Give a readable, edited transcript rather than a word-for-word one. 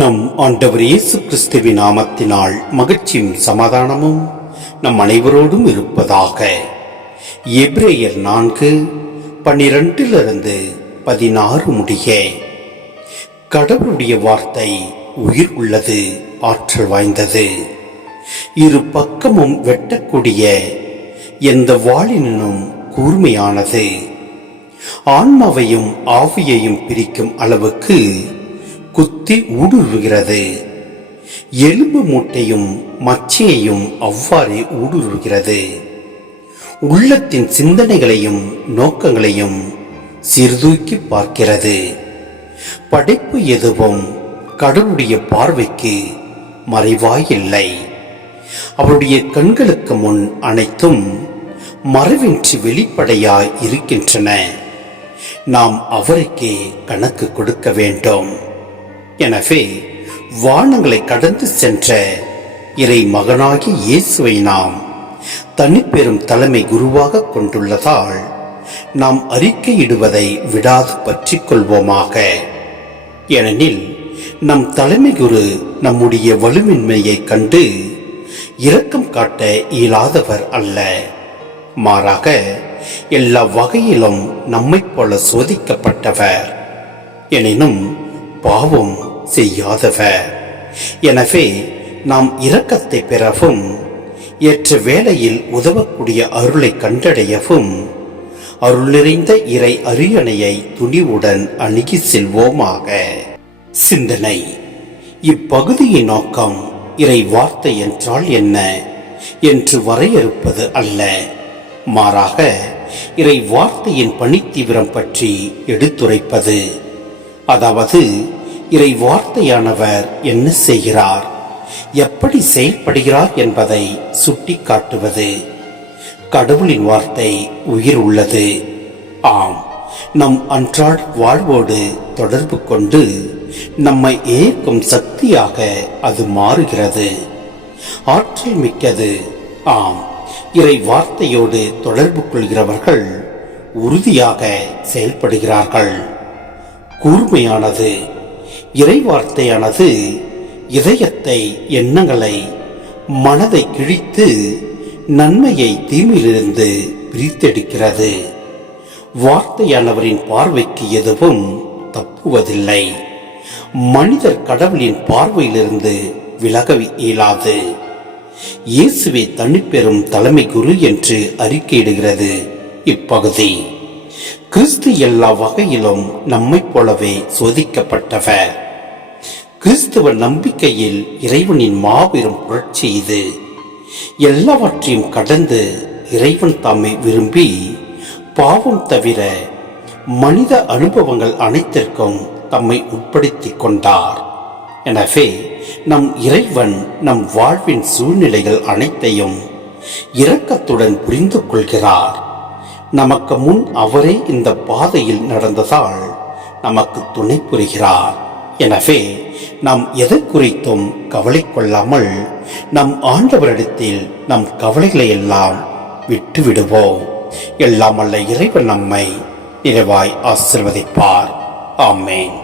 நம் ஆண்டவர் இயேசு கிறிஸ்துவின் நாமத்தினால் மகிழ்ச்சியும் சமாதானமும் நம் அனைவரோடும் இருப்பதாக. எபிரேயர் 4:12-16 முடிய. கடவுளுடைய வார்த்தை உயிர் உள்ளது, ஆற்றல் வாய்ந்தது, இரு பக்கமும் வெட்டக்கூடிய எந்த வாளினும் கூர்மையானது, ஆன்மாவையும் ஆவியையும் பிரிக்கும் அளவுக்கு குத்தி ஊடுருவுகிறது, எலும்பு மூட்டையும் மச்சையையும் அவ்வாறே ஊடுருவுகிறது, உள்ளத்தின் சிந்தனைகளையும் நோக்கங்களையும் சீர்தூக்கி பார்க்கிறது. படைப்பு எதுவும் கடவுளுடைய பார்வைக்கு மறைவாயில்லை. அவருடைய கண்களுக்கு முன் அனைத்தும் மறைவின்றி வெளிப்படையாய் இருக்கின்றன. நாம் அவருக்கே கணக்கு கொடுக்க வேண்டும். எனவே வானங்களை கடந்து சென்ற இறை மகனாகிய இயேசுவை நாம் தனிப்பெரும் தலைமை குருவாக கொண்டுள்ளதால் நாம் அறிக்கையிடுவதை விடாது பற்றி கொள்வோமாக. ஏனெனில் நம் தலைமை குரு நம்முடைய வலுவின்மையை கண்டு இரக்கம் காட்ட இயலாதவர் அல்ல. மாறாக எல்லா வகையிலும் நம்மைப் போல சோதிக்கப்பட்டவர், எனினும் பாவம் செய்யாதவர். எனவே நாம் இரக்கத்தை பெறவும் ஏற்ற வேளையில் உதவக்கூடிய அருளை கண்டடையவும் அருள் நிறைந்த இறை அரியணையை துணிவுடன் அணுகி செல்வோமாக. சிந்தனை. இப்பகுதியின் நோக்கம் இறை வார்த்தை என்றால் என்ன என்று வரையறுப்பது அல்ல, மாறாக இறை வார்த்தையின் பணித்தீவிரம் பற்றி எடுத்துரைப்பது. அதாவது இறை வார்த்தையானவர் என்ன செய்கிறார், எப்படி செயல்படுகிறார் என்பதை சுட்டி காட்டுவது. கடவுளின் வார்த்தை உயிர் உள்ளது. ஆம், நம் அன்றாட வாழ்வோடு தொடர்பு கொண்டு நம்மை ஏற்கும் சக்தியாக அது மாறுகிறது. ஆற்றல் மிக்கது. ஆம், இறை வார்த்தையோடு தொடர்பு கொள்கிறவர்கள் உறுதியாக செயல்படுகிறார்கள். கூர்மையானது. இறை வார்த்தையானது இதயத்தை, எண்ணங்களை, மனதை கிழித்து நன்மையை தீமையிலிருந்து பிரித்தெடுக்கிறது. வார்த்தையானவரின் பார்வைக்கு எதுவும் தப்புவதில்லை. மனிதர் கடவுளின் பார்வையிலிருந்து விலக இயலாது. இயேசுவே தனிப்பெரும் தலைமை குரு என்று அறிக்கையிடுகிறது இப்பகுதி. கிறிஸ்து எல்லா வகையிலும் நம்மைப் போலவே சோதிக்கப்பட்டவர். கிறிஸ்துவ நம்பிக்கையில் இறைவனின் மாபெரும் புரட்சி இது. எல்லாவற்றையும் கடந்து இறைவன் தாமே விரும்பி பாவம் தவிர மனித அனுபவங்கள் அனைத்திற்கும் தம்மை உட்படுத்திக் கொண்டார். எனவே நம் இறைவன் நம் வாழ்வின் சூழ்நிலைகள் அனைத்தையும் இரக்கத்துடன் புரிந்து கொள்கிறார். நமக்கு முன் அவரே இந்த பாதையில் நடந்ததால் நமக்கு துணை புரிகிறார். எனவே நாம் எதை குறித்தும் கவலை கொள்ளாமல் நம் ஆண்டவரிடத்தில் நம் கவலைகளை எல்லாம் விட்டுவிடுவோம். எல்லாம் அல்ல இறைவன் நம்மை நிறைவாய் ஆசீர்வதிப்பார். ஆமென்.